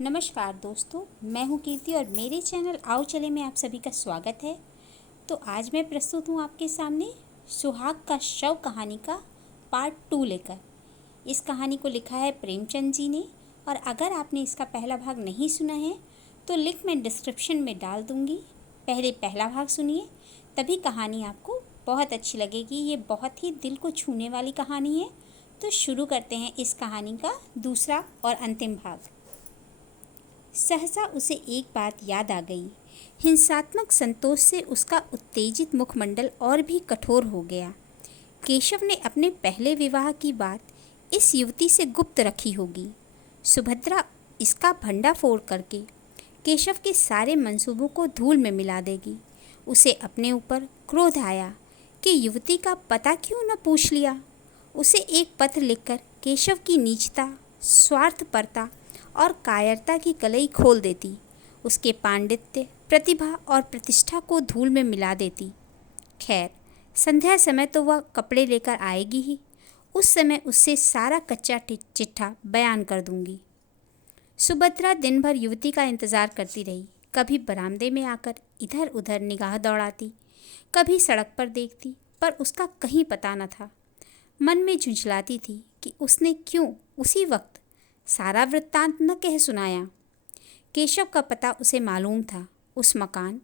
नमस्कार दोस्तों, मैं हूँ कीर्ति और मेरे चैनल आओ चले में आप सभी का स्वागत है। तो आज मैं प्रस्तुत हूँ आपके सामने सुहाग का शव कहानी का पार्ट 2 लेकर। इस कहानी को लिखा है प्रेमचंद जी ने, और अगर आपने इसका पहला भाग नहीं सुना है तो लिंक मैं डिस्क्रिप्शन में डाल दूँगी। पहले पहला भाग सुनिए, तभी कहानी आपको बहुत अच्छी लगेगी। ये बहुत ही दिल को छूने वाली कहानी है। तो शुरू करते हैं इस कहानी का दूसरा और अंतिम भाग। सहसा उसे एक बात याद आ गई। हिंसात्मक संतोष से उसका उत्तेजित मुखमंडल और भी कठोर हो गया। केशव ने अपने पहले विवाह की बात इस युवती से गुप्त रखी होगी। सुभद्रा इसका भंडाफोड़ करके केशव के सारे मंसूबों को धूल में मिला देगी। उसे अपने ऊपर क्रोध आया कि युवती का पता क्यों न पूछ लिया। उसे एक पत्र लिखकर केशव की नीचता, स्वार्थपरता और कायरता की कलई खोल देती, उसके पांडित्य, प्रतिभा और प्रतिष्ठा को धूल में मिला देती। खैर, संध्या समय तो वह कपड़े लेकर आएगी ही। उस समय उससे सारा कच्चा चिट्ठा बयान कर दूंगी। सुभद्रा दिन भर युवती का इंतज़ार करती रही। कभी बरामदे में आकर इधर उधर निगाह दौड़ाती, कभी सड़क पर देखती, पर उसका कहीं पता न था। मन में झुंझलाती थी कि उसने क्यों उसी वक्त सारा वृत्तांत न कह सुनाया। केशव का पता उसे मालूम था। उस मकान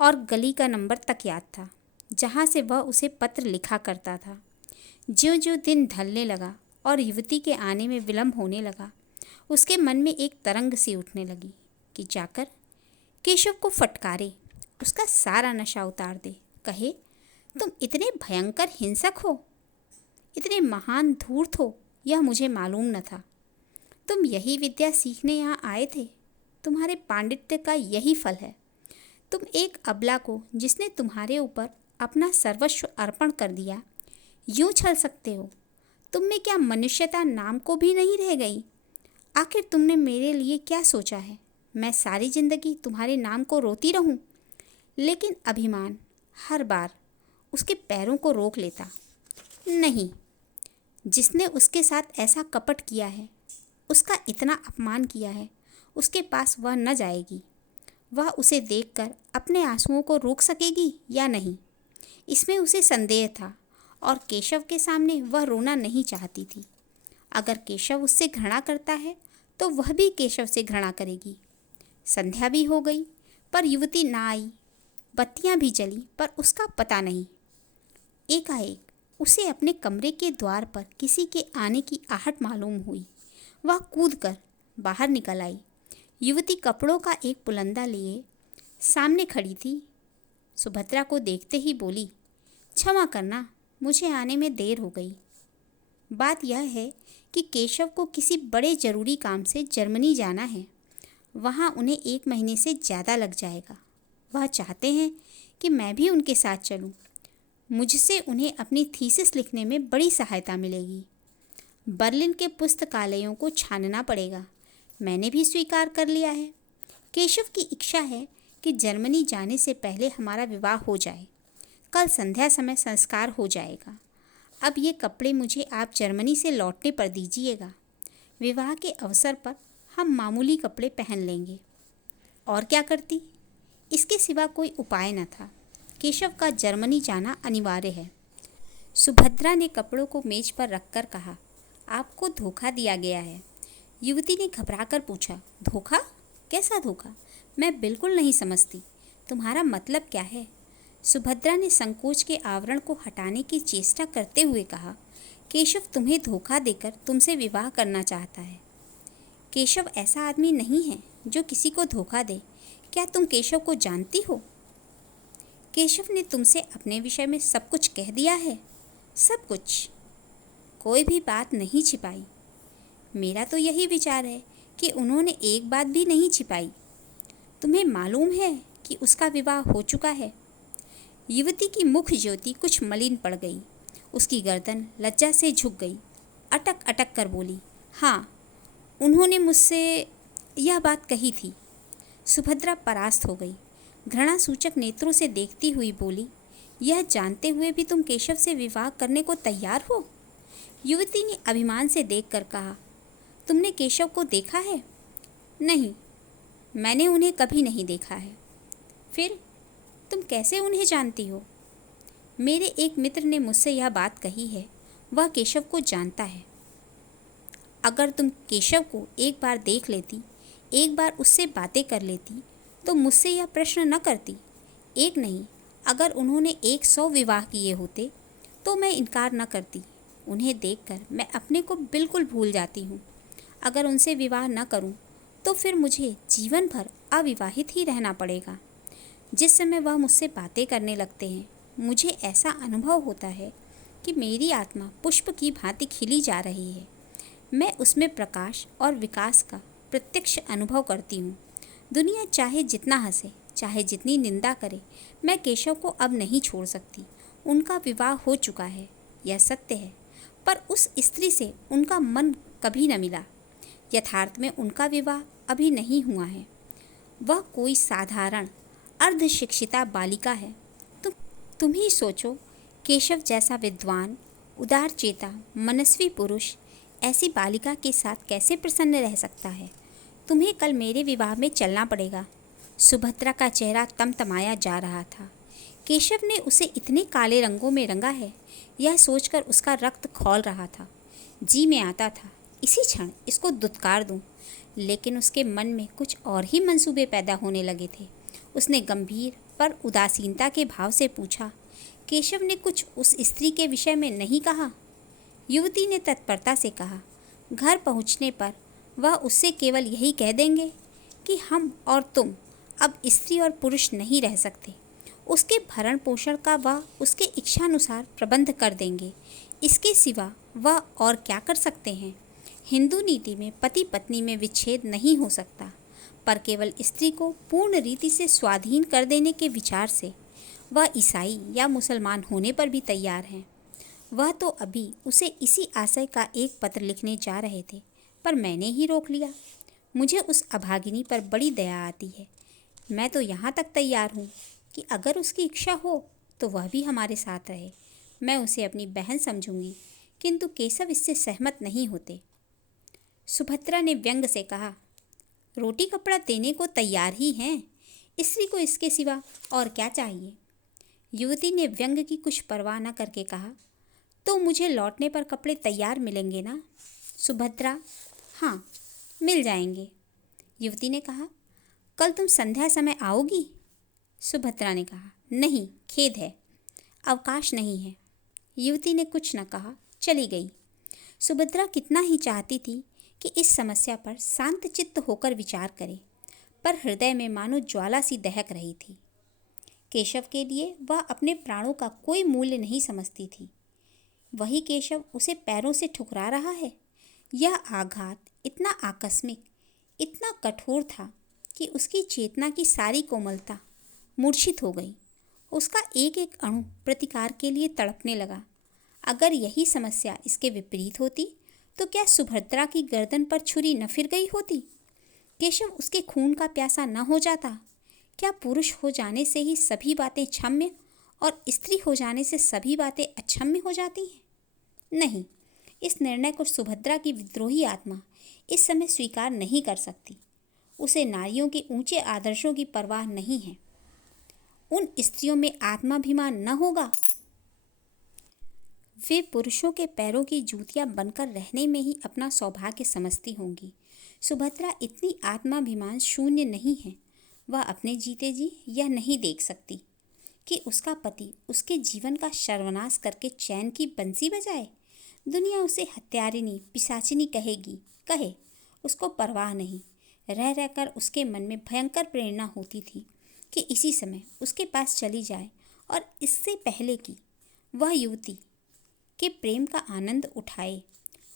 और गली का नंबर तक याद था जहाँ से वह उसे पत्र लिखा करता था। ज्यों ज्यों दिन ढलने लगा और युवती के आने में विलंब होने लगा, उसके मन में एक तरंग सी उठने लगी कि जाकर केशव को फटकारे, उसका सारा नशा उतार दे, कहे, तुम इतने भयंकर हिंसक हो, इतने महान धूर्त हो, यह मुझे मालूम न था। तुम यही विद्या सीखने यहाँ आए थे। तुम्हारे पांडित्य का यही फल है। तुम एक अबला को, जिसने तुम्हारे ऊपर अपना सर्वस्व अर्पण कर दिया, यूं छल सकते हो? तुम में क्या मनुष्यता नाम को भी नहीं रह गई? आखिर तुमने मेरे लिए क्या सोचा है? मैं सारी जिंदगी तुम्हारे नाम को रोती रहूं? लेकिन अभिमान हर बार उसके पैरों को रोक लेता। नहीं, जिसने उसके साथ ऐसा कपट किया है, उसका इतना अपमान किया है, उसके पास वह न जाएगी। वह उसे देखकर अपने आंसुओं को रोक सकेगी या नहीं, इसमें उसे संदेह था। और केशव के सामने वह रोना नहीं चाहती थी। अगर केशव उससे घृणा करता है तो वह भी केशव से घृणा करेगी। संध्या भी हो गई पर युवती ना आई। बत्तियां भी जली पर उसका पता नहीं। एकाएक उसे अपने कमरे के द्वार पर किसी के आने की आहट मालूम हुई। वह कूदकर बाहर निकल आई। युवती कपड़ों का एक पुलंदा लिए सामने खड़ी थी। सुभद्रा को देखते ही बोली, क्षमा करना, मुझे आने में देर हो गई। बात यह है कि केशव को किसी बड़े ज़रूरी काम से जर्मनी जाना है। वहाँ उन्हें 1 महीने से ज़्यादा लग जाएगा। वह चाहते हैं कि मैं भी उनके साथ चलूँ। मुझसे उन्हें अपनी थीसिस लिखने में बड़ी सहायता मिलेगी। बर्लिन के पुस्तकालयों को छानना पड़ेगा। मैंने भी स्वीकार कर लिया है। केशव की इच्छा है कि जर्मनी जाने से पहले हमारा विवाह हो जाए। कल संध्या समय संस्कार हो जाएगा। अब ये कपड़े मुझे आप जर्मनी से लौटने पर दीजिएगा। विवाह के अवसर पर हम मामूली कपड़े पहन लेंगे। और क्या करती? इसके सिवा कोई उपाय न था। केशव का जर्मनी जाना अनिवार्य है। सुभद्रा ने कपड़ों को मेज पर रखकर कहा, आपको धोखा दिया गया है। युवती ने घबराकर पूछा, धोखा? कैसा धोखा? मैं बिल्कुल नहीं समझती। तुम्हारा मतलब क्या है? सुभद्रा ने संकोच के आवरण को हटाने की चेष्टा करते हुए कहा, केशव तुम्हें धोखा देकर तुमसे विवाह करना चाहता है। केशव ऐसा आदमी नहीं है जो किसी को धोखा दे। क्या तुम केशव को जानती हो? केशव ने तुमसे अपने विषय में सब कुछ कह दिया है। सब कुछ, कोई भी बात नहीं छिपाई। मेरा तो यही विचार है कि उन्होंने एक बात भी नहीं छिपाई। तुम्हें मालूम है कि उसका विवाह हो चुका है। युवती की मुख ज्योति कुछ मलिन पड़ गई। उसकी गर्दन लज्जा से झुक गई। अटक अटक कर बोली, हाँ, उन्होंने मुझसे यह बात कही थी। सुभद्रा परास्त हो गई। घृणा सूचक नेत्रों से देखती हुई बोली, यह जानते हुए भी तुम केशव से विवाह करने को तैयार हो? युवती ने अभिमान से देखकर कहा, तुमने केशव को देखा है? नहीं, मैंने उन्हें कभी नहीं देखा है। फिर तुम कैसे उन्हें जानती हो? मेरे एक मित्र ने मुझसे यह बात कही है। वह केशव को जानता है। अगर तुम केशव को एक बार देख लेती, एक बार उससे बातें कर लेती, तो मुझसे यह प्रश्न न करती। एक नहीं, अगर उन्होंने 100 विवाह किए होते तो मैं इनकार न करती। उन्हें देखकर मैं अपने को बिल्कुल भूल जाती हूँ। अगर उनसे विवाह न करूँ तो फिर मुझे जीवन भर अविवाहित ही रहना पड़ेगा। जिस समय वह मुझसे बातें करने लगते हैं, मुझे ऐसा अनुभव होता है कि मेरी आत्मा पुष्प की भांति खिली जा रही है। मैं उसमें प्रकाश और विकास का प्रत्यक्ष अनुभव करती हूँ। दुनिया चाहे जितना हंसे, चाहे जितनी निंदा करे, मैं केशव को अब नहीं छोड़ सकती। उनका विवाह हो चुका है, यह सत्य है, पर उस स्त्री से उनका मन कभी न मिला। यथार्थ में उनका विवाह अभी नहीं हुआ है। वह कोई साधारण अर्धशिक्षिता बालिका है। तुम ही सोचो, केशव जैसा विद्वान, उदार चेता, मनस्वी पुरुष ऐसी बालिका के साथ कैसे प्रसन्न रह सकता है? तुम्हें कल मेरे विवाह में चलना पड़ेगा। सुभद्रा का चेहरा तमतमाया जा रहा था। केशव ने उसे इतने काले रंगों में रंगा है, यह सोचकर उसका रक्त खौल रहा था। जी में आता था इसी क्षण इसको दुत्कार दूं, लेकिन उसके मन में कुछ और ही मंसूबे पैदा होने लगे थे। उसने गंभीर पर उदासीनता के भाव से पूछा, केशव ने कुछ उस स्त्री के विषय में नहीं कहा? युवती ने तत्परता से कहा। घर पहुंचने पर वह उससे केवल यही कह देंगे कि हम और तुम अब स्त्री और पुरुष नहीं रह सकते। उसके भरण पोषण का वह उसके इच्छानुसार प्रबंध कर देंगे। इसके सिवा वह और क्या कर सकते हैं? हिंदू नीति में पति पत्नी में विच्छेद नहीं हो सकता, पर केवल स्त्री को पूर्ण रीति से स्वाधीन कर देने के विचार से वह ईसाई या मुसलमान होने पर भी तैयार हैं। वह तो अभी उसे इसी आशय का एक पत्र लिखने जा रहे थे, पर मैंने ही रोक लिया। मुझे उस अभागिनी पर बड़ी दया आती है। मैं तो यहाँ तक तैयार हूँ कि अगर उसकी इच्छा हो तो वह भी हमारे साथ रहे। मैं उसे अपनी बहन समझूंगी, किंतु केशव इससे सहमत नहीं होते। सुभद्रा ने व्यंग से कहा, रोटी कपड़ा देने को तैयार ही हैं, स्त्री को इसके सिवा और क्या चाहिए? युवती ने व्यंग की कुछ परवाह न करके कहा, तो मुझे लौटने पर कपड़े तैयार मिलेंगे ना? सुभद्रा, हाँ, मिल जाएंगे। युवती ने कहा, कल तुम संध्या समय आओगी? सुभद्रा ने कहा, नहीं, खेद है, अवकाश नहीं है। युवती ने कुछ न कहा, चली गई। सुभद्रा कितना ही चाहती थी कि इस समस्या पर शांत चित्त होकर विचार करे, पर हृदय में मानो ज्वाला सी दहक रही थी। केशव के लिए वह अपने प्राणों का कोई मूल्य नहीं समझती थी। वही केशव उसे पैरों से ठुकरा रहा है। यह आघात इतना आकस्मिक, इतना कठोर था कि उसकी चेतना की सारी कोमलता मूर्छित हो गई। उसका एक एक अणु प्रतिकार के लिए तड़पने लगा। अगर यही समस्या इसके विपरीत होती तो क्या सुभद्रा की गर्दन पर छुरी न फिर गई होती? केशव उसके खून का प्यासा न हो जाता? क्या पुरुष हो जाने से ही सभी बातें क्षम्य और स्त्री हो जाने से सभी बातें अक्षम्य हो जाती हैं? नहीं, इस निर्णय को सुभद्रा की विद्रोही आत्मा इस समय स्वीकार नहीं कर सकती। उसे नारियों के ऊंचे आदर्शों की परवाह नहीं है। उन स्त्रियों में आत्माभिमान न होगा। वे पुरुषों के पैरों की जूतियां बनकर रहने में ही अपना सौभाग्य समझती होंगी। सुभद्रा इतनी आत्माभिमान शून्य नहीं है। वह अपने जीते जी यह नहीं देख सकती कि उसका पति उसके जीवन का सर्वनाश करके चैन की बंसी बजाए। दुनिया उसे हत्यारिनी, पिशाचिनी कहेगी, कहे, उसको परवाह नहीं। रह रहकर उसके मन में भयंकर प्रेरणा होती थी कि इसी समय उसके पास चली जाए और इससे पहले कि वह युवती के प्रेम का आनंद उठाए,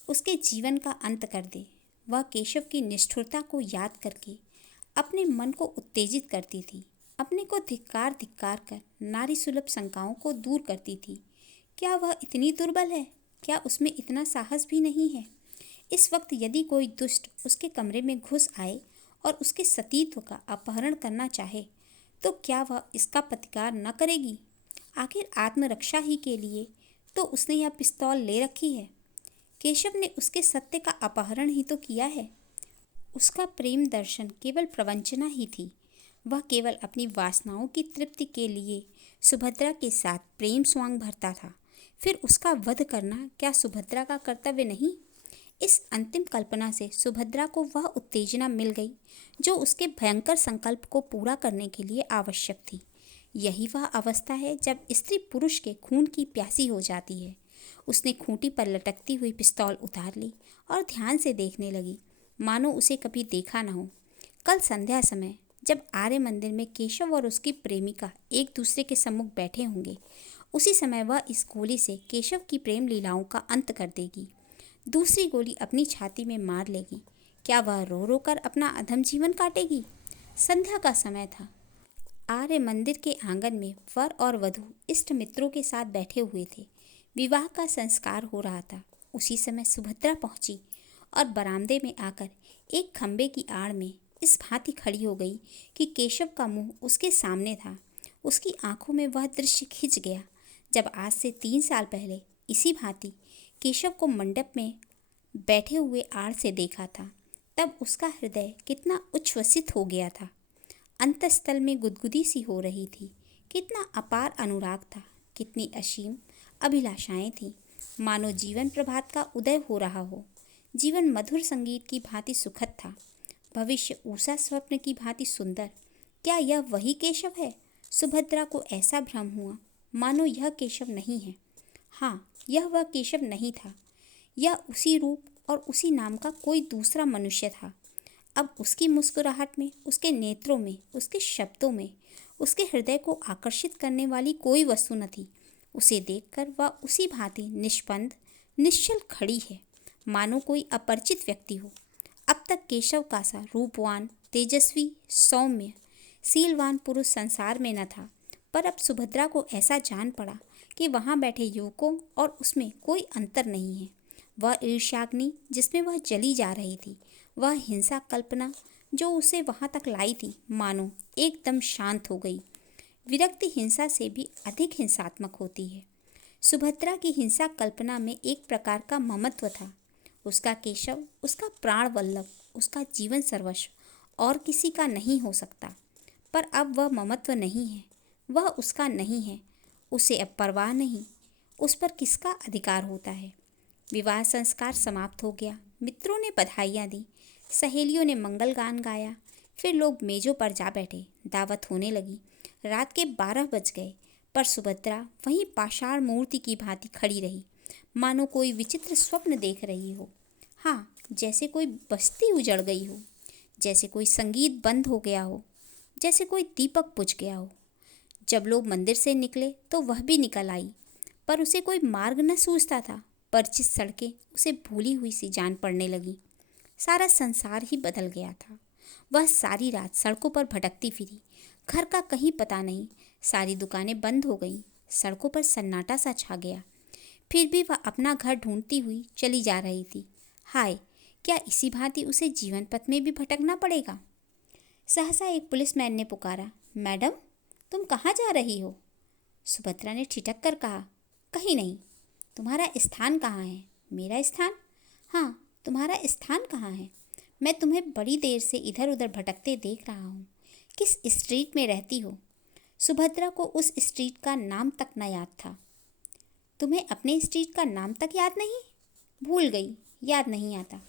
उसके जीवन का अंत कर दे। वह केशव की निष्ठुरता को याद करके अपने मन को उत्तेजित करती थी, अपने को धिक्कार धिक्कार कर नारी सुलभ शंकाओं को दूर करती थी। क्या वह इतनी दुर्बल है? क्या उसमें इतना साहस भी नहीं है? इस वक्त यदि कोई दुष्ट उसके कमरे में घुस आए और उसके सतीत्व का अपहरण करना चाहे तो क्या वह इसका प्रतिकार न करेगी? आखिर आत्मरक्षा ही के लिए तो उसने यह पिस्तौल ले रखी है। केशव ने उसके सत्य का अपहरण ही तो किया है। उसका प्रेम दर्शन केवल प्रवंचना ही थी। वह केवल अपनी वासनाओं की तृप्ति के लिए सुभद्रा के साथ प्रेम स्वांग भरता था। फिर उसका वध करना क्या सुभद्रा का कर्तव्य नहीं? इस अंतिम कल्पना से सुभद्रा को वह उत्तेजना मिल गई जो उसके भयंकर संकल्प को पूरा करने के लिए आवश्यक थी। यही वह अवस्था है जब स्त्री पुरुष के खून की प्यासी हो जाती है। उसने खूंटी पर लटकती हुई पिस्तौल उतार ली और ध्यान से देखने लगी, मानो उसे कभी देखा न हो। कल संध्या समय जब आर्य मंदिर में केशव और उसकी प्रेमिका एक दूसरे के सम्मुख बैठे होंगे, उसी समय वह इस गोली से केशव की प्रेम लीलाओं का अंत कर देगी। दूसरी गोली अपनी छाती में मार लेगी। क्या वह रो रो कर अपना अधम जीवन काटेगी? संध्या का समय था। आर्य मंदिर के आंगन में वर और वधू इष्ट मित्रों के साथ बैठे हुए थे। विवाह का संस्कार हो रहा था। उसी समय सुभद्रा पहुंची और बरामदे में आकर एक खंबे की आड़ में इस भांति खड़ी हो गई कि केशव का मुंह उसके सामने था। उसकी आंखों में वह दृश्य खिंच गया जब आज से 3 साल पहले इसी भांति केशव को मंडप में बैठे हुए आड़ से देखा था। तब उसका हृदय कितना उच्छ्वसित हो गया था। अंतस्थल में गुदगुदी सी हो रही थी। कितना अपार अनुराग था, कितनी असीम अभिलाषाएं थीं, मानो जीवन प्रभात का उदय हो रहा हो। जीवन मधुर संगीत की भांति सुखद था, भविष्य ऊषा स्वप्न की भांति सुंदर। क्या यह वही केशव है? सुभद्रा को ऐसा भ्रम हुआ मानो यह केशव नहीं है। हाँ, यह वह केशव नहीं था। यह उसी रूप और उसी नाम का कोई दूसरा मनुष्य था। अब उसकी मुस्कुराहट में, उसके नेत्रों में, उसके शब्दों में, उसके हृदय को आकर्षित करने वाली कोई वस्तु न थी। उसे देखकर वह उसी भांति निष्पंद, निश्चल खड़ी है, मानो कोई अपरिचित व्यक्ति हो। अब तक केशव का सा रूपवान, तेजस्वी, सौम्य, शीलवान पुरुष संसार में न था। पर अब सुभद्रा को ऐसा जान पड़ा कि वहाँ बैठे युवकों और उसमें कोई अंतर नहीं है। वह ईर्ष्याग्नि जिसमें वह जली जा रही थी, वह हिंसा कल्पना जो उसे वहाँ तक लाई थी, मानो एकदम शांत हो गई। विरक्ति हिंसा से भी अधिक हिंसात्मक होती है। सुभद्रा की हिंसा कल्पना में एक प्रकार का ममत्व था। उसका केशव, उसका प्राण वल्लभ, उसका जीवन सर्वस्व और किसी का नहीं हो सकता। पर अब वह ममत्व नहीं है, वह उसका नहीं है। उसे अब परवाह नहीं, उस पर किसका अधिकार होता है। विवाह संस्कार समाप्त हो गया। मित्रों ने बधाइयाँ दी, सहेलियों ने मंगल गान गाया। फिर लोग मेजों पर जा बैठे, दावत होने लगी। रात के 12 बज गए, पर सुभद्रा वहीं पाषाण मूर्ति की भांति खड़ी रही, मानो कोई विचित्र स्वप्न देख रही हो। हाँ, जैसे कोई बस्ती उजड़ गई हो, जैसे कोई संगीत बंद हो गया हो, जैसे कोई दीपक बुझ गया हो। जब लोग मंदिर से निकले तो वह भी निकल आई, पर उसे कोई मार्ग न सूझता था। परिचित सड़कें उसे भूली हुई सी जान पड़ने लगी। सारा संसार ही बदल गया था। वह सारी रात सड़कों पर भटकती फिरी, घर का कहीं पता नहीं। सारी दुकानें बंद हो गईं, सड़कों पर सन्नाटा सा छा गया। फिर भी वह अपना घर ढूंढती हुई चली जा रही थी। हाय, क्या इसी भांति उसे जीवन पथ में भी भटकना पड़ेगा? सहसा एक पुलिसमैन ने पुकारा, मैडम, तुम कहाँ जा रही हो? सुभद्रा ने ठिठक कर कहा, कहीं नहीं। तुम्हारा स्थान कहाँ है? मेरा स्थान? हाँ, तुम्हारा स्थान कहाँ है? मैं तुम्हें बड़ी देर से इधर उधर भटकते देख रहा हूँ। किस स्ट्रीट में रहती हो? सुभद्रा को उस स्ट्रीट का नाम तक न याद था। तुम्हें अपने स्ट्रीट का नाम तक याद नहीं? भूल गई, याद नहीं आता।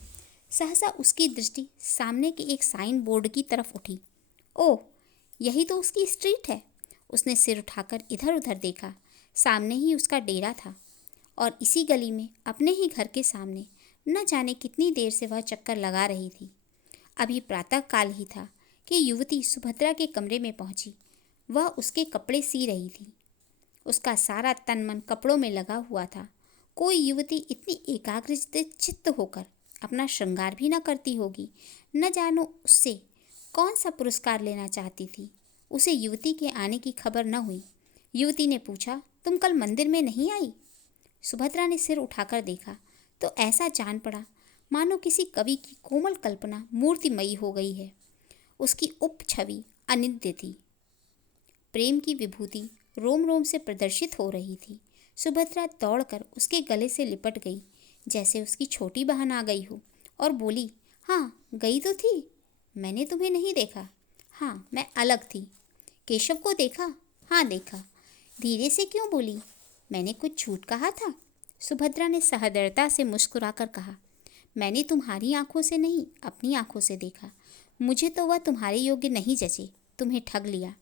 सहसा उसकी दृष्टि सामने के एक साइन बोर्ड की तरफ उठी। ओह, यही तो उसकी स्ट्रीट है। उसने सिर उठाकर इधर उधर देखा। सामने ही उसका डेरा था और इसी गली में अपने ही घर के सामने न जाने कितनी देर से वह चक्कर लगा रही थी। अभी प्रातः काल ही था कि युवती सुभद्रा के कमरे में पहुंची। वह उसके कपड़े सी रही थी। उसका सारा तन मन कपड़ों में लगा हुआ था। कोई युवती इतनी एकाग्रचित्त चित्त होकर अपना श्रृंगार भी न करती होगी। न जानो उससे कौन सा पुरस्कार लेना चाहती थी। उसे युवती के आने की खबर न हुई। युवती ने पूछा, तुम कल मंदिर में नहीं आई? सुभद्रा ने सिर उठाकर देखा तो ऐसा जान पड़ा मानो किसी कवि की कोमल कल्पना मूर्तिमयी हो गई है। उसकी उप छवि अनित्य थी। प्रेम की विभूति रोम रोम से प्रदर्शित हो रही थी। सुभद्रा दौड़कर उसके गले से लिपट गई, जैसे उसकी छोटी बहन आ गई हो, और बोली, हाँ, गई तो थी। मैंने तुम्हें नहीं देखा। हाँ, मैं अलग थी। केशव को देखा? हाँ, देखा। धीरे से क्यों बोली? मैंने कुछ झूठ कहा था? सुभद्रा ने सहृदयता से मुस्कुराकर कहा, मैंने तुम्हारी आंखों से नहीं, अपनी आंखों से देखा। मुझे तो वह तुम्हारे योग्य नहीं जचे। तुम्हें ठग लिया।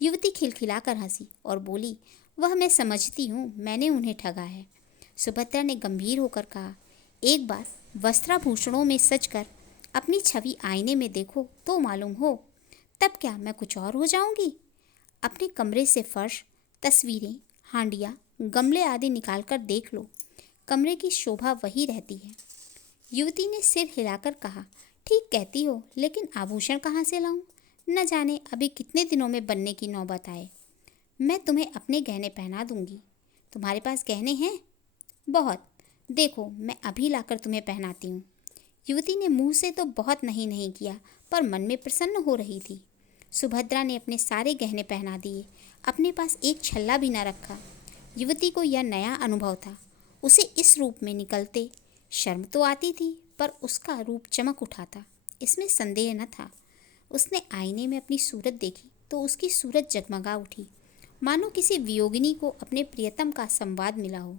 युवती खिलखिलाकर हंसी और बोली, वह मैं समझती हूँ, मैंने उन्हें ठगा है। सुभद्रा ने गंभीर होकर कहा, एक बार वस्त्राभूषणों में सजकर अपनी छवि आईने में देखो तो मालूम हो। तब क्या मैं कुछ और हो जाऊंगी? अपने कमरे से फर्श, तस्वीरें, हांडिया, गमले आदि निकालकर देख लो। कमरे की शोभा वही रहती है। युवती ने सिर हिलाकर कहा, ठीक कहती हो, लेकिन आभूषण कहाँ से लाऊं? न जाने अभी कितने दिनों में बनने की नौबत आए। मैं तुम्हें अपने गहने पहना दूंगी। तुम्हारे पास गहने हैं? बहुत। देखो, मैं अभी लाकर तुम्हें पहनाती हूँ। युवती ने मुंह से तो बहुत नहीं नहीं किया, पर मन में प्रसन्न हो रही थी। सुभद्रा ने अपने सारे गहने पहना दिए। अपने पास एक छल्ला भी न रखा। युवती को यह नया अनुभव था। उसे इस रूप में निकलते शर्म तो आती थी, पर उसका रूप चमक उठा था, इसमें संदेह न था। उसने आईने में अपनी सूरत देखी तो उसकी सूरत जगमगा उठी, मानो किसी वियोगिनी को अपने प्रियतम का संवाद मिला हो।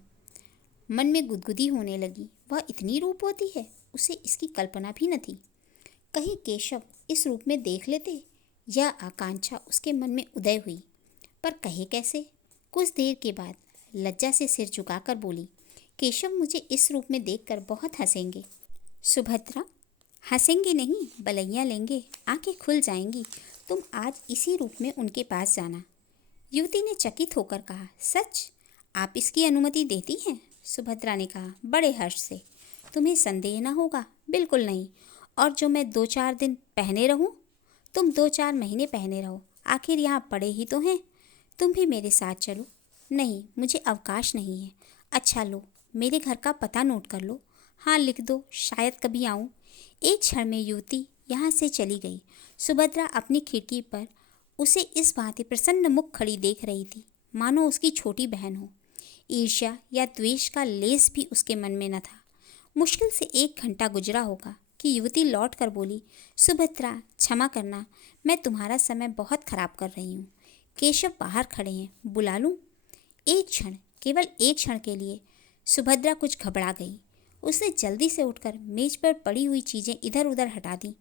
मन में गुदगुदी होने लगी। वह इतनी रूपवती है, उसे इसकी कल्पना भी न थी। कहीं केशव इस रूप में देख लेते, यह आकांक्षा उसके मन में उदय हुई, पर कहे कैसे? कुछ देर के बाद लज्जा से सिर झुकाकर बोली, केशव मुझे इस रूप में देखकर बहुत हंसेंगे। सुभद्रा, हंसेंगे नहीं, बलैया लेंगे, आंखें खुल जाएंगी। तुम आज इसी रूप में उनके पास जाना। युवती ने चकित होकर कहा, सच? आप इसकी अनुमति देती हैं? सुभद्रा ने कहा, बड़े हर्ष से। तुम्हें संदेह न होगा? बिल्कुल नहीं। और जो मैं 2-4 दिन पहने रहूं? तुम 2-4 महीने पहने रहो, आखिर यहाँ पड़े ही तो हैं। तुम भी मेरे साथ चलो। नहीं, मुझे अवकाश नहीं है। अच्छा लो, मेरे घर का पता नोट कर लो। हाँ, लिख दो, शायद कभी आऊँ। एक क्षण में युवती यहाँ से चली गई। सुभद्रा अपनी खिड़की पर उसे इस भांति प्रसन्न मुख खड़ी देख रही थी, मानो उसकी छोटी बहन हो। ईर्ष्या या द्वेष का लेस भी उसके मन में न था। मुश्किल से 1 घंटा गुजरा होगा कि युवती लौट कर बोली, सुभद्रा, क्षमा करना, मैं तुम्हारा समय बहुत खराब कर रही हूँ। केशव बाहर खड़े हैं, बुला लूँ? एक क्षण, केवल एक क्षण के लिए सुभद्रा कुछ घबरा गई। उसने जल्दी से उठकर मेज पर पड़ी हुई चीज़ें इधर उधर हटा दी,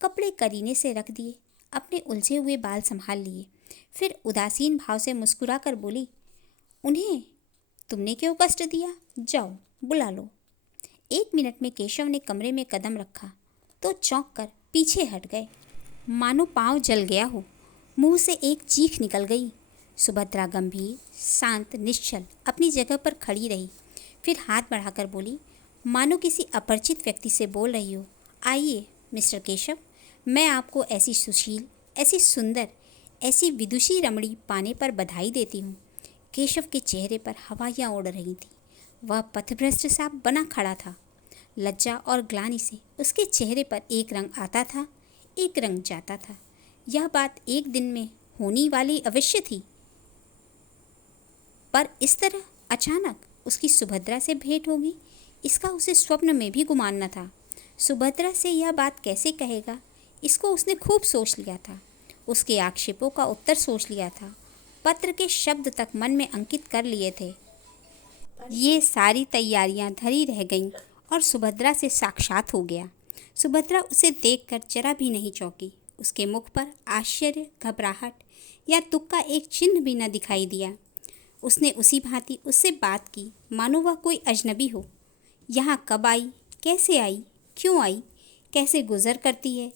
कपड़े करीने से रख दिए, अपने उलझे हुए बाल संभाल लिए। फिर उदासीन भाव से मुस्कुरा कर बोली, उन्हें तुमने क्यों कष्ट दिया? जाओ, बुला लो। 1 मिनट में केशव ने कमरे में कदम रखा तो चौंक कर पीछे हट गए, मानो पाँव जल गया हो। मुंह से एक चीख निकल गई। सुभद्रा गंभीर, शांत, निश्चल अपनी जगह पर खड़ी रही। फिर हाथ बढ़ाकर बोली, मानो किसी अपरिचित व्यक्ति से बोल रही हो, आइए मिस्टर केशव, मैं आपको ऐसी सुशील, ऐसी सुंदर, ऐसी विदुषी रमणी पाने पर बधाई देती हूँ। केशव के चेहरे पर हवाइयाँ उड़ रही थी। वह पथभ्रष्ट सा बना खड़ा था। लज्जा और ग्लानि से उसके चेहरे पर एक रंग आता था, एक रंग जाता था। यह बात एक दिन में होने वाली अवश्य थी, पर इस तरह अचानक उसकी सुभद्रा से भेंट होगी, इसका उसे स्वप्न में भी गुमान न था। सुभद्रा से यह बात कैसे कहेगा, इसको उसने खूब सोच लिया था। उसके आक्षेपों का उत्तर सोच लिया था। पत्र के शब्द तक मन में अंकित कर लिए थे। ये सारी तैयारियां धरी रह गईं और सुभद्रा से साक्षात हो गया। सुभद्रा उसे देखकर जरा भी नहीं चौंकी। उसके मुख पर आश्चर्य, घबराहट या दुख का एक चिन्ह भी न दिखाई दिया। उसने उसी भांति उससे बात की, मानो वह कोई अजनबी हो। यहाँ कब आई, कैसे आई, क्यों आई, कैसे गुजर करती है,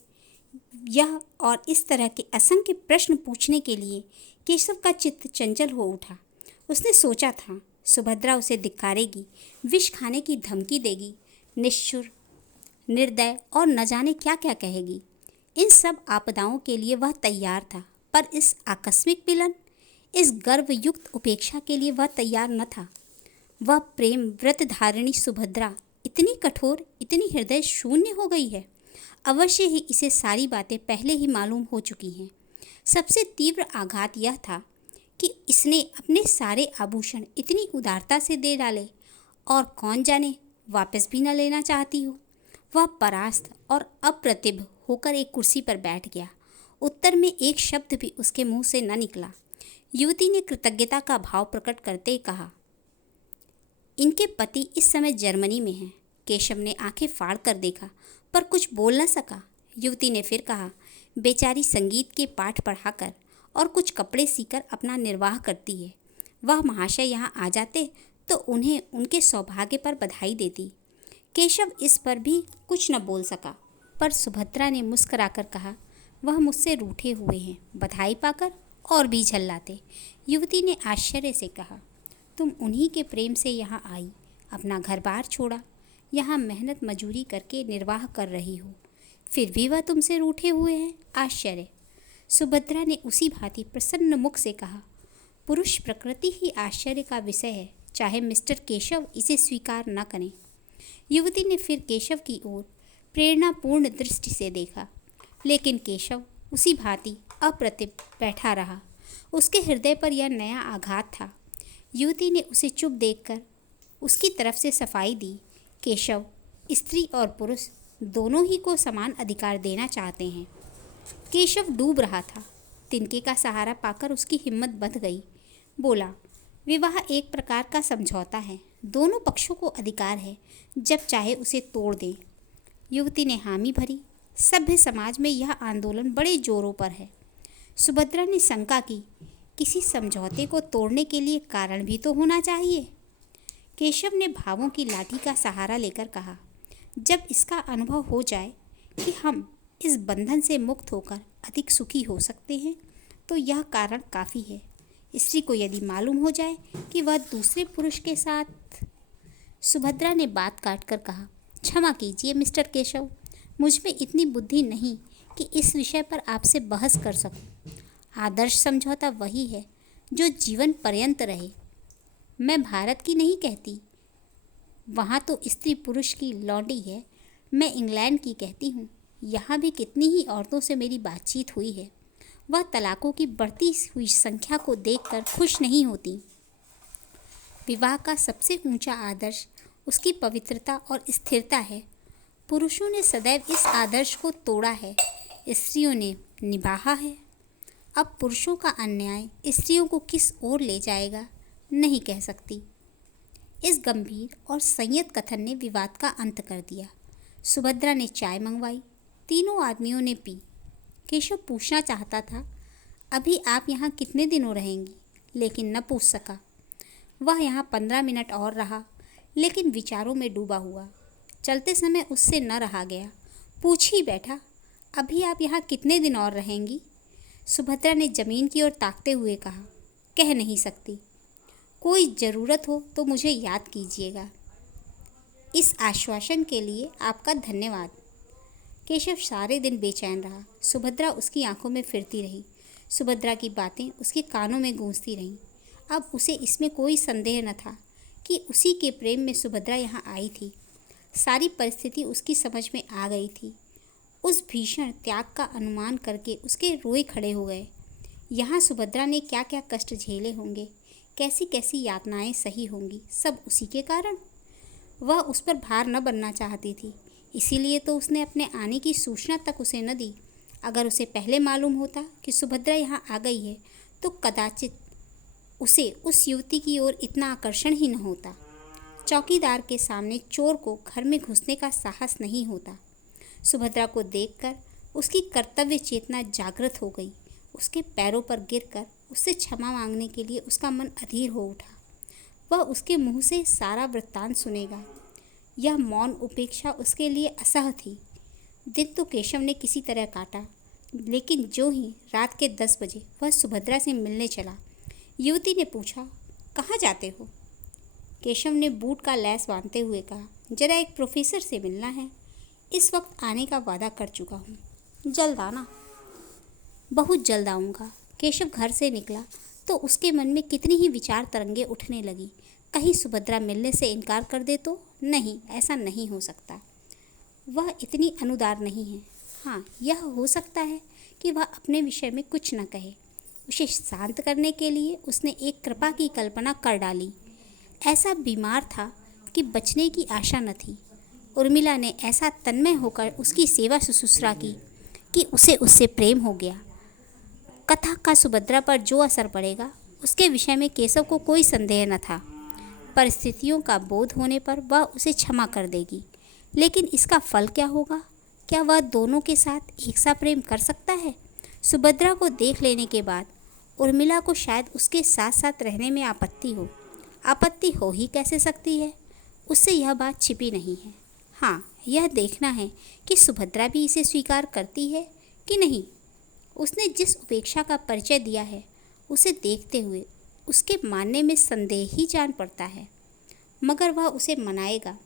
यह और इस तरह के असंख्य प्रश्न पूछने के लिए केशव का चित्त चंचल हो उठा। उसने सोचा था, सुभद्रा उसे धिक्कारेगी, विष खाने की धमकी देगी, निष्ठुर, निर्दय और न जाने क्या क्या कहेगी। इन सब आपदाओं के लिए वह तैयार था, पर इस आकस्मिक मिलन, इस गर्वयुक्त उपेक्षा के लिए वह तैयार न था। वह प्रेम व्रत धारिणी सुभद्रा इतनी कठोर, इतनी हृदय शून्य हो गई है। अवश्य ही इसे सारी बातें पहले ही मालूम हो चुकी हैं। सबसे तीव्र आघात यह था कि इसने अपने सारे आभूषण इतनी उदारता से दे डाले और कौन जाने वापस भी न लेना चाहती हो। वह परास्त और अप्रतिभ होकर एक कुर्सी पर बैठ गया। उत्तर में एक शब्द भी उसके मुंह से न निकला। युवती ने कृतज्ञता का भाव प्रकट करते कहा, इनके पति इस समय जर्मनी में हैं। केशव ने आंखें फाड़ कर देखा पर कुछ बोल न सका। युवती ने फिर कहा, बेचारी संगीत के पाठ पढ़ाकर और कुछ कपड़े सीकर अपना निर्वाह करती है। वह महाशय यहाँ आ जाते तो उन्हें उनके सौभाग्य पर बधाई देती। केशव इस पर भी कुछ न बोल सका, पर सुभद्रा ने मुस्कुराकर कहा, वह मुझसे रूठे हुए हैं, बधाई पाकर और भी झल्लाते। युवती ने आश्चर्य से कहा, तुम उन्हीं के प्रेम से यहाँ आई, अपना घर बार छोड़ा, यहाँ मेहनत मजूरी करके निर्वाह कर रही हो, फिर भी वह तुमसे रूठे हुए हैं, आश्चर्य। सुभद्रा ने उसी भांति प्रसन्न मुख से कहा, पुरुष प्रकृति ही आश्चर्य का विषय है, चाहे मिस्टर केशव इसे स्वीकार न करें। युवती ने फिर केशव की ओर प्रेरणापूर्ण दृष्टि से देखा, लेकिन केशव उसी भांति अप्रतिभ बैठा रहा। उसके हृदय पर यह नया आघात था। युवती ने उसे चुप देखकर उसकी तरफ से सफाई दी। केशव स्त्री और पुरुष दोनों ही को समान अधिकार देना चाहते हैं। केशव डूब रहा था। तिनके का सहारा पाकर उसकी हिम्मत बंध गई। बोला, विवाह एक प्रकार का समझौता है, दोनों पक्षों को अधिकार है, जब चाहे उसे तोड़ दें। युवती ने हामी भरी। सभ्य समाज में यह आंदोलन बड़े जोरों पर है। सुभद्रा ने शंका की, किसी समझौते को तोड़ने के लिए कारण भी तो होना चाहिए। केशव ने भावों की लाठी का सहारा लेकर कहा, जब इसका अनुभव हो जाए कि हम इस बंधन से मुक्त होकर अधिक सुखी हो सकते हैं, तो यह कारण काफ़ी है। स्त्री को यदि मालूम हो जाए कि वह दूसरे पुरुष के साथ। सुभद्रा ने बात काटकर कहा, क्षमा कीजिए मिस्टर केशव, मुझ में इतनी बुद्धि नहीं कि इस विषय पर आपसे बहस कर सकूं। आदर्श समझौता वही है जो जीवन पर्यंत रहे। मैं भारत की नहीं कहती, वहाँ तो स्त्री पुरुष की लौंडी है। मैं इंग्लैंड की कहती हूँ। यहाँ भी कितनी ही औरतों से मेरी बातचीत हुई है, वह तलाकों की बढ़ती हुई संख्या को देखकर खुश नहीं होती। विवाह का सबसे ऊंचा आदर्श उसकी पवित्रता और स्थिरता है। पुरुषों ने सदैव इस आदर्श को तोड़ा है, स्त्रियों ने निभाया है। अब पुरुषों का अन्याय स्त्रियों को किस ओर ले जाएगा, नहीं कह सकती। इस गंभीर और संयत कथन ने विवाद का अंत कर दिया। सुभद्रा ने चाय मंगवाई। तीनों आदमियों ने पी। केशव पूछना चाहता था, अभी आप यहाँ कितने दिनों रहेंगी, लेकिन न पूछ सका। वह यहाँ 15 मिनट और रहा, लेकिन विचारों में डूबा हुआ। चलते समय उससे न रहा गया, पूछ ही बैठा, अभी आप यहाँ कितने दिन और रहेंगी। सुभद्रा ने जमीन की ओर ताकते हुए कहा, कह नहीं सकती, कोई ज़रूरत हो तो मुझे याद कीजिएगा। इस आश्वासन के लिए आपका धन्यवाद। केशव सारे दिन बेचैन रहा। सुभद्रा उसकी आंखों में फिरती रही। सुभद्रा की बातें उसके कानों में गूंजती रहीं। अब उसे इसमें कोई संदेह न था कि उसी के प्रेम में सुभद्रा यहाँ आई थी। सारी परिस्थिति उसकी समझ में आ गई थी। उस भीषण त्याग का अनुमान करके उसके रोए खड़े हो गए। यहाँ सुभद्रा ने क्या क्या कष्ट झेले होंगे, कैसी कैसी यातनाएं सही होंगी, सब उसी के कारण। वह उस पर भार न बनना चाहती थी, इसीलिए तो उसने अपने आने की सूचना तक उसे न दी। अगर उसे पहले मालूम होता कि सुभद्रा यहाँ आ गई है, तो कदाचित उसे उस युवती की ओर इतना आकर्षण ही न होता। चौकीदार के सामने चोर को घर में घुसने का साहस नहीं होता। सुभद्रा को देखकर उसकी कर्तव्य चेतना जागृत हो गई। उसके पैरों पर गिरकर उससे क्षमा मांगने के लिए उसका मन अधीर हो उठा। वह उसके मुंह से सारा वृत्तांत सुनेगा। यह मौन उपेक्षा उसके लिए असह थी। दिन तो केशव ने किसी तरह काटा, लेकिन जो ही रात के 10 बजे वह सुभद्रा से मिलने चला, युवती ने पूछा, कहाँ जाते हो। केशव ने बूट का लैस बांधते हुए कहा, जरा एक प्रोफेसर से मिलना है, इस वक्त आने का वादा कर चुका हूँ, जल्द आना। बहुत जल्द आऊँगा। केशव घर से निकला तो उसके मन में कितनी ही विचार तरंगे उठने लगी। कहीं सुभद्रा मिलने से इनकार कर दे तो? नहीं, ऐसा नहीं हो सकता। वह इतनी अनुदार नहीं है। हाँ, यह हो सकता है कि वह अपने विषय में कुछ न कहे। उसे शांत करने के लिए उसने एक कृपा की कल्पना कर डाली। ऐसा बीमार था कि बचने की आशा न थी। उर्मिला ने ऐसा तन्मय होकर उसकी सेवा शुश्रूषा की कि उसे उससे प्रेम हो गया। कथा का सुभद्रा पर जो असर पड़ेगा उसके विषय में केशव को कोई संदेह न था। परिस्थितियों का बोध होने पर वह उसे क्षमा कर देगी, लेकिन इसका फल क्या होगा? क्या वह दोनों के साथ एक सा प्रेम कर सकता है? सुभद्रा को देख लेने के बाद उर्मिला को शायद उसके साथ साथ रहने में आपत्ति हो ही कैसे सकती है? उससे यह बात छिपी नहीं है। हाँ, यह देखना है कि सुभद्रा भी इसे स्वीकार करती है कि नहीं। उसने जिस उपेक्षा का परिचय दिया है उसे देखते हुए उसके मानने में संदेह ही जान पड़ता है, मगर वह उसे मनाएगा,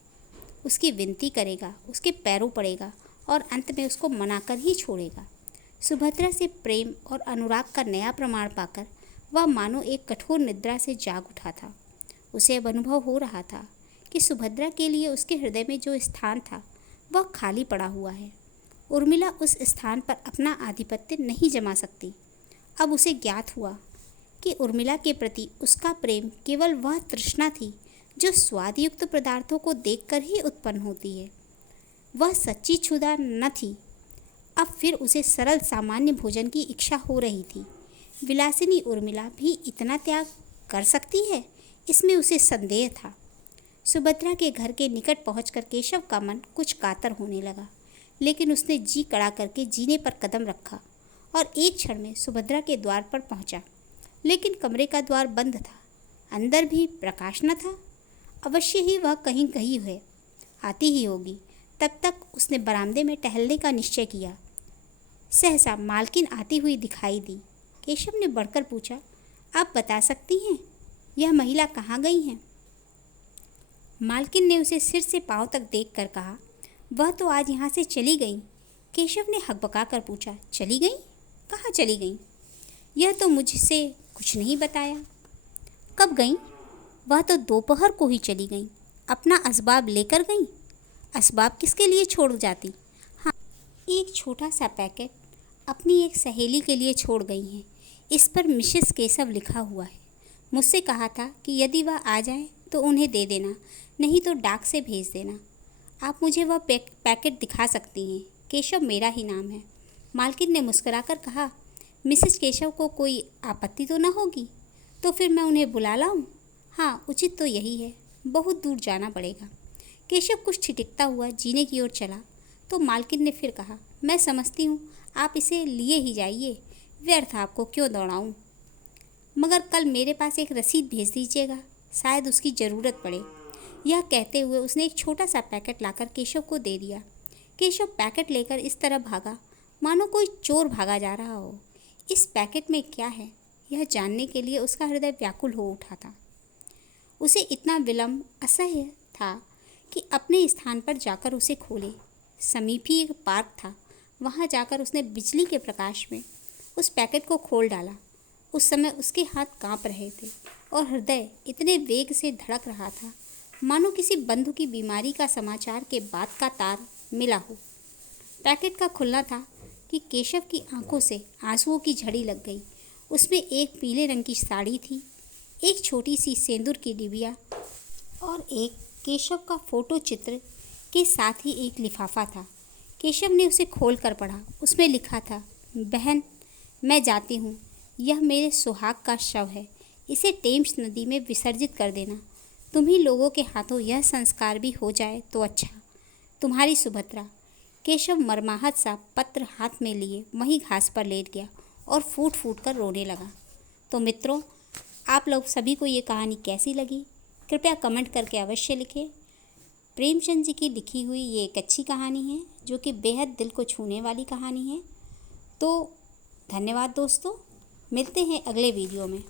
उसकी विनती करेगा, उसके पैरों पड़ेगा और अंत में उसको मनाकर ही छोड़ेगा। सुभद्रा से प्रेम और अनुराग का नया प्रमाण पाकर वह मानो एक कठोर निद्रा से जाग उठा था। उसे अब अनुभव हो रहा था कि सुभद्रा के लिए उसके हृदय में जो स्थान था वह खाली पड़ा हुआ है। उर्मिला उस स्थान पर अपना आधिपत्य नहीं जमा सकती। अब उसे ज्ञात हुआ कि उर्मिला के प्रति उसका प्रेम केवल वह तृष्णा थी जो स्वादयुक्त पदार्थों को देखकर ही उत्पन्न होती है। वह सच्ची क्षुधा न थी। अब फिर उसे सरल सामान्य भोजन की इच्छा हो रही थी। विलासिनी उर्मिला भी इतना त्याग कर सकती है, इसमें उसे संदेह था। सुभद्रा के घर के निकट पहुंचकर केशव का मन कुछ कातर होने लगा, लेकिन उसने जी कड़ा करके जीने पर कदम रखा और एक क्षण में सुभद्रा के द्वार पर पहुंचा। लेकिन कमरे का द्वार बंद था, अंदर भी प्रकाश न था। अवश्य ही वह कहीं गई है, आती ही होगी। तब तक उसने बरामदे में टहलने का निश्चय किया। सहसा मालकिन आती हुई दिखाई दी। केशव ने बढ़कर पूछा, आप बता सकती हैं यह महिला कहाँ गई हैं? मालकिन ने उसे सिर से पांव तक देखकर कहा, वह तो आज यहाँ से चली गई। केशव ने हकबका कर पूछा, चली गई? कहाँ चली गई? यह तो मुझसे कुछ नहीं बताया। कब गई? वह तो दोपहर को ही चली गई। अपना असबाब लेकर गई? असबाब किसके लिए छोड़ जाती? हाँ, एक छोटा सा पैकेट अपनी एक सहेली के लिए छोड़ गई हैं। इस पर मिसेस केशव लिखा हुआ है। मुझसे कहा था कि यदि वह आ जाए तो उन्हें दे देना, नहीं तो डाक से भेज देना। आप मुझे वह पैकेट दिखा सकती हैं। केशव मेरा ही नाम है। मालकिन ने मुस्कुराकर कहा, मिसेस केशव को कोई आपत्ति तो न होगी? तो फिर मैं उन्हें बुला लाऊं? हाँ, उचित तो यही है। बहुत दूर जाना पड़ेगा। केशव कुछ ठिठकता हुआ जीने की ओर चला तो मालकिन ने फिर कहा, मैं समझती हूँ आप इसे लिए ही जाइए, व्यर्थ आपको क्यों दौड़ाऊँ। मगर कल मेरे पास एक रसीद भेज दीजिएगा, शायद उसकी ज़रूरत पड़े। यह कहते हुए उसने एक छोटा सा पैकेट लाकर केशव को दे दिया। केशव पैकेट लेकर इस तरह भागा मानो कोई चोर भागा जा रहा हो। इस पैकेट में क्या है यह जानने के लिए उसका हृदय व्याकुल हो उठा था। उसे इतना विलंब असह्य था कि अपने स्थान पर जाकर उसे खोले। समीप ही एक पार्क था, वहाँ जाकर उसने बिजली के प्रकाश में उस पैकेट को खोल डाला। उस समय उसके हाथ कांप रहे थे और हृदय इतने वेग से धड़क रहा था मानो किसी बंधु की बीमारी का समाचार के बाद का तार मिला हो। पैकेट का खुलना था कि केशव की आंखों से आंसुओं की झड़ी लग गई। उसमें एक पीले रंग की साड़ी थी, एक छोटी सी सेंदूर की डिबिया और एक केशव का फोटो चित्र के साथ ही एक लिफाफा था। केशव ने उसे खोल कर पढ़ा। उसमें लिखा था, बहन मैं जाती हूँ, यह मेरे सुहाग का शव है, इसे टेम्स नदी में विसर्जित कर देना। तुम्ही लोगों के हाथों यह संस्कार भी हो जाए तो अच्छा। तुम्हारी सुभद्रा। केशव मरमाहत सा पत्र हाथ में लिए वहीं घास पर लेट गया और फूट फूट कर रोने लगा। तो मित्रों, आप लोग सभी को ये कहानी कैसी लगी कृपया कमेंट करके अवश्य लिखें। प्रेमचंद जी की लिखी हुई ये एक अच्छी कहानी है जो कि बेहद दिल को छूने वाली कहानी है। तो धन्यवाद दोस्तों, मिलते हैं अगले वीडियो में।